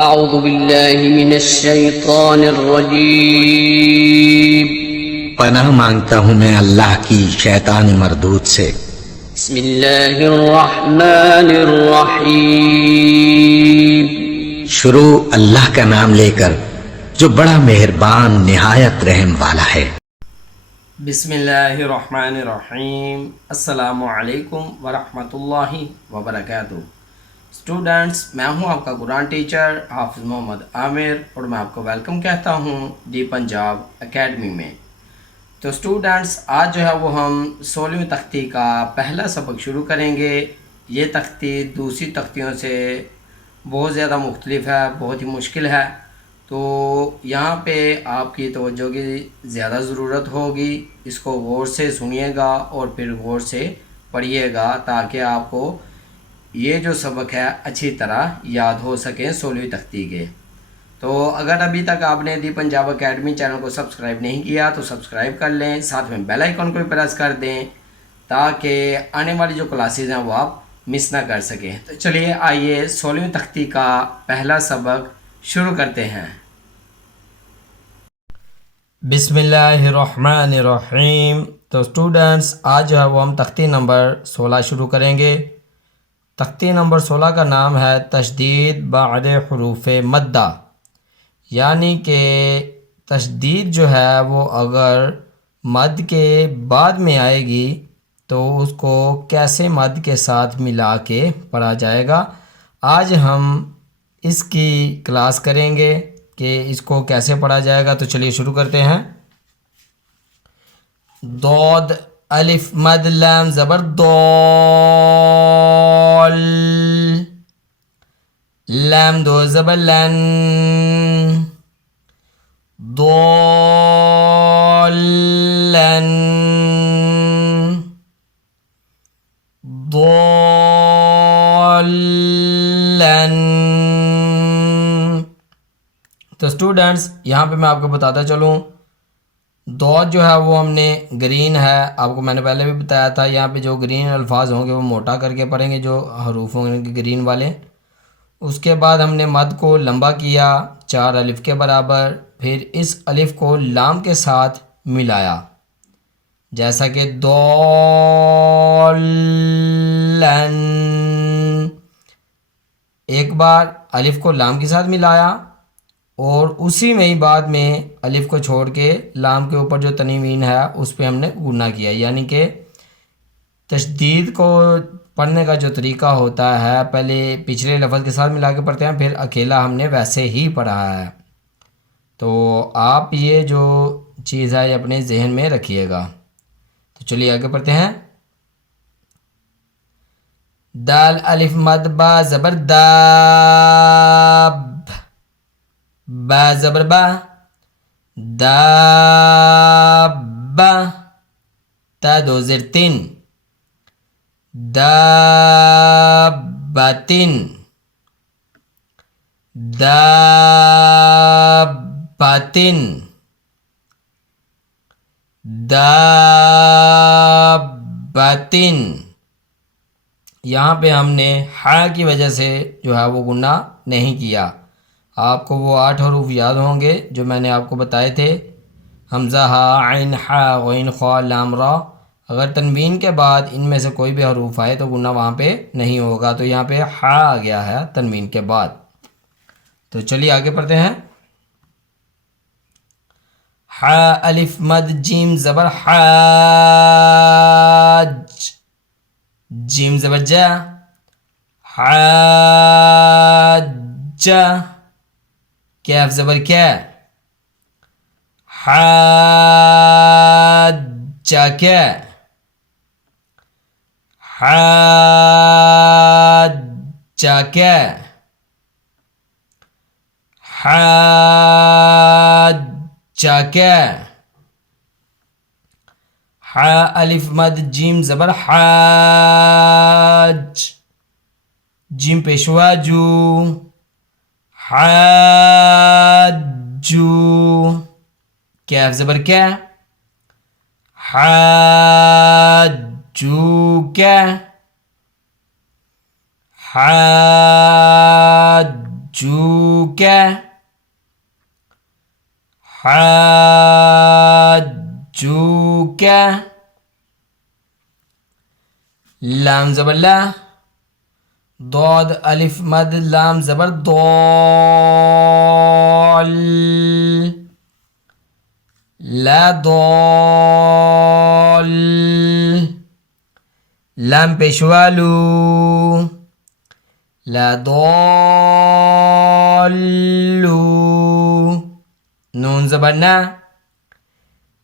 أعوذ بالله من الشيطان الرجيم پناہ مانگتا ہوں میں اللہ کی شیطان مردود سے۔ بسم الله الرحمن الرحيم شروع اللہ کا نام لے کر جو بڑا مہربان نہایت رحم والا ہے۔ بسم اللہ الرحمن الرحیم۔ السلام علیکم ورحمۃ اللہ وبرکاتہ۔ اسٹوڈنٹس، میں ہوں آپ کا قرآن ٹیچر حافظ محمد عامر اور میں آپ کو ویلکم کہتا ہوں دی پنجاب اکیڈمی میں۔ تو اسٹوڈنٹس، آج جو ہے وہ ہم 16ویں تختی کا پہلا سبق شروع کریں گے۔ یہ تختی دوسری تختیوں سے بہت زیادہ مختلف ہے، بہت ہی مشکل ہے، تو یہاں پہ آپ کی توجہ کی زیادہ ضرورت ہوگی۔ اس کو غور سے سنیے گا اور پھر غور سے پڑھیے گا تاکہ آپ کو یہ جو سبق ہے اچھی طرح یاد ہو سکیں 16ویں تختی کے۔ تو اگر ابھی تک آپ نے دی پنجاب اکیڈمی چینل کو سبسکرائب نہیں کیا تو سبسکرائب کر لیں، ساتھ میں بیل آئیکن کو بھی پریس کر دیں تاکہ آنے والی جو کلاسز ہیں وہ آپ مس نہ کر سکیں۔ تو چلیے آئیے 16ویں تختی کا پہلا سبق شروع کرتے ہیں۔ بسم اللہ الرحمن الرحیم۔ تو اسٹوڈنٹس، آج جو ہے وہ ہم تختی نمبر 16 شروع کریں گے۔ تختی نمبر 16 کا نام ہے تشدید بعد حروف مدہ، یعنی کہ تشدید جو ہے وہ اگر مد کے بعد میں آئے گی تو اس کو کیسے مد کے ساتھ ملا کے پڑھا جائے گا۔ آج ہم اس کی کلاس کریں گے کہ اس کو کیسے پڑھا جائے گا۔ تو چلیے شروع کرتے ہیں۔ ضاد الف مد لام زبر ضال، لام دو زبر لن، ضالن، ضالن۔ تو اسٹوڈنٹس، یہاں پہ میں آپ کو بتاتا چلوں، ضاد جو ہے وہ ہم نے گرین ہے، آپ کو میں نے پہلے بھی بتایا تھا، یہاں پہ جو گرین الفاظ ہوں گے وہ موٹا کر کے پڑھیں گے، جو حروف ہوں گے گرین والے۔ اس کے بعد ہم نے مد کو لمبا کیا 4 الف کے برابر، پھر اس الف کو لام کے ساتھ ملایا، جیسا کہ دولن، ایک بار الف کو لام کے ساتھ ملایا اور اسی میں ہی بعد میں الف کو چھوڑ کے لام کے اوپر جو تنوین ہے اس پہ ہم نے گنا کیا، یعنی کہ تشدید کو پڑھنے کا جو طریقہ ہوتا ہے پہلے پچھلے لفظ کے ساتھ ملا کے پڑھتے ہیں، پھر اکیلا ہم نے ویسے ہی پڑھا ہے۔ تو آپ یہ جو چیز ہے یہ اپنے ذہن میں رکھیے گا۔ تو چلیے آگے پڑھتے ہیں۔ دال الف مد با زبر داب، با زبر با، دابا، تا دو زر تین، دابتن، دابتن، دابتن۔ یہاں پہ ہم نے ہا کی وجہ سے جو ہے وہ گنا نہیں کیا۔ آپ کو وہ 8 حروف یاد ہوں گے جو میں نے آپ کو بتائے تھے، حمزہ ہا، عین ہا، غین خا، لام را۔ اگر تنوین کے بعد ان میں سے کوئی بھی حروف آئے تو گنا وہاں پہ نہیں ہوگا، تو یہاں پہ ہا آ گیا ہے تنوین کے بعد۔ تو چلیے آگے پڑھتے ہیں۔ ہا الف مد جیم زبر حاج، جیم زبر جا، حاج، کیف زبر کیا، حاج کیا، حاج کیا، حاج کیا۔ حا الف مد جیم زبر حاج، جیم پیشوا جو، حاجو، کیف زبر کیا، حاجو کیا، حاج حاجوک حاجوک لام زبر لا ضاد الف مد لام زبر ضال لا ضال لام پیشوالو لا ضالو نون زبرنا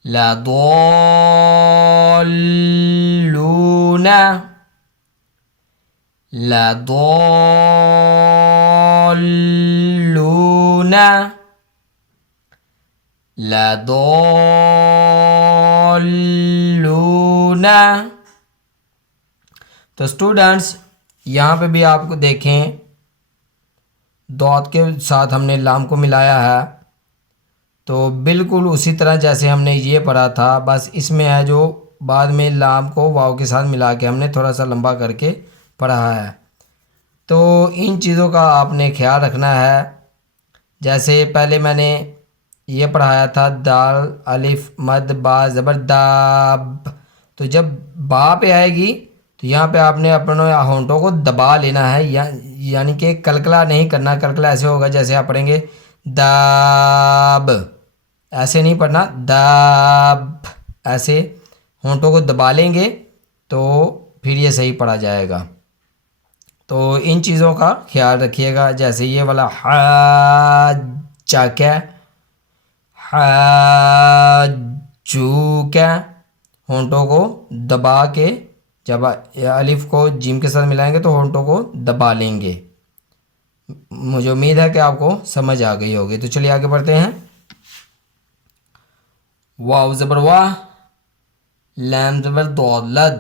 لا ضالون لا ضالون لا ضالون. تو اسٹوڈنٹس یہاں پہ بھی آپ کو دیکھیں ضاد کے ساتھ ہم نے لام کو ملایا ہے، تو بالکل اسی طرح جیسے ہم نے یہ پڑھا تھا، بس اس میں ہے جو بعد میں لام کو واو کے ساتھ ملا کے ہم نے تھوڑا سا لمبا کر کے پڑھا ہے. تو ان چیزوں کا آپ نے خیال رکھنا ہے. جیسے پہلے میں نے یہ پڑھایا تھا دال الف مد با زبر داب، تو جب با پہ آئے گی تو یہاں پہ آپ نے اپنے ہونٹوں کو دبا لینا ہے، یعنی کہ کلکلا نہیں کرنا. کلکلا ایسے ہوگا جیسے آپ پڑھیں گے داب، ایسے نہیں پڑھنا داب، ایسے ہونٹوں کو دبا لیں گے تو پھر یہ صحیح پڑھا جائے گا. تو ان چیزوں کا خیال رکھیے گا. جیسے یہ والا حاجک حاجوک، ہونٹوں کو دبا کے جب الف کو جیم کے ساتھ ملائیں گے تو ہونٹوں کو دبا لیں گے. مجھے امید ہے کہ آپ کو سمجھ آ گئی ہوگی. تو چلیے آگے بڑھتے ہیں. واو زبر واہ لام زبر ضاد لد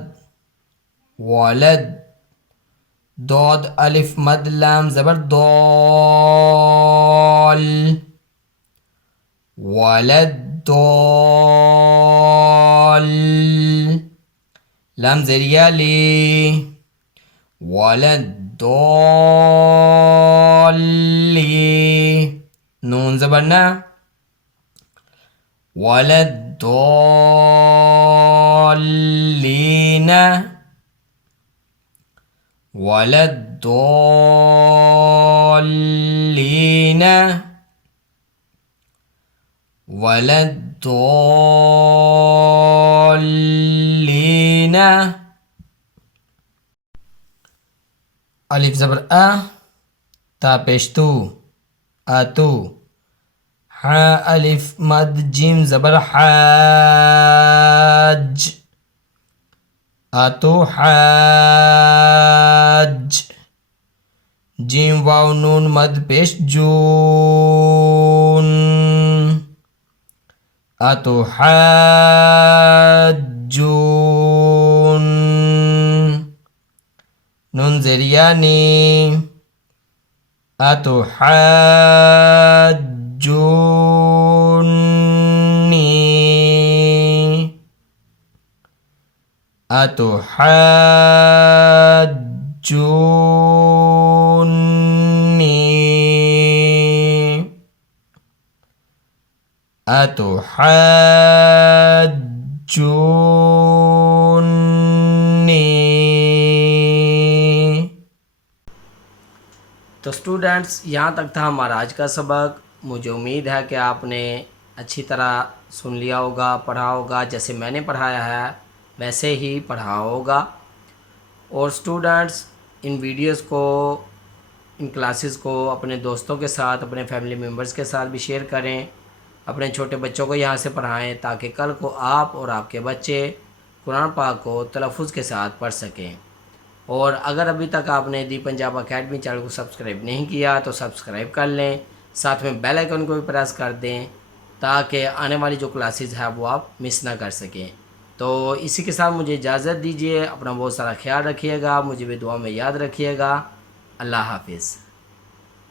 والد ضاد الف مد لام زبر ضال والد ضال لام زریہ لی والد ضالی نون زبرنا والد ضالین والد ضالین والد ضالین. الف زبر تا پیشتو اتو حا الف مد جیم زبر حاج اتو حاج جیم واو نون مد پیش جون اتو حاجون نون زریانی اتو حاجونی اتو حاجونی اتو حاجونی. تو اسٹوڈنٹس یہاں تک تھا ہمارا آج کا سبق. مجھے امید ہے کہ آپ نے اچھی طرح سن لیا ہوگا، پڑھا ہوگا. جیسے میں نے پڑھایا ہے ویسے ہی پڑھا ہوگا. اور اسٹوڈنٹس ان ویڈیوز کو، ان کلاسز کو اپنے دوستوں کے ساتھ، اپنے فیملی ممبرز کے ساتھ بھی شیئر کریں. اپنے چھوٹے بچوں کو یہاں سے پڑھائیں تاکہ کل کو آپ اور آپ کے بچے قرآن پاک کو تلفظ کے ساتھ پڑھ سکیں. اور اگر ابھی تک آپ نے دی پنجاب اکیڈمی چینل کو سبسکرائب نہیں کیا تو سبسکرائب کر لیں، ساتھ میں بیل آئیکن کو بھی پریس کر دیں تاکہ آنے والی جو کلاسز ہے وہ آپ مس نہ کر سکیں. تو اسی کے ساتھ مجھے اجازت دیجیے. اپنا بہت سارا خیال رکھیے گا، مجھے بھی دعا میں یاد رکھیے گا. اللہ حافظ.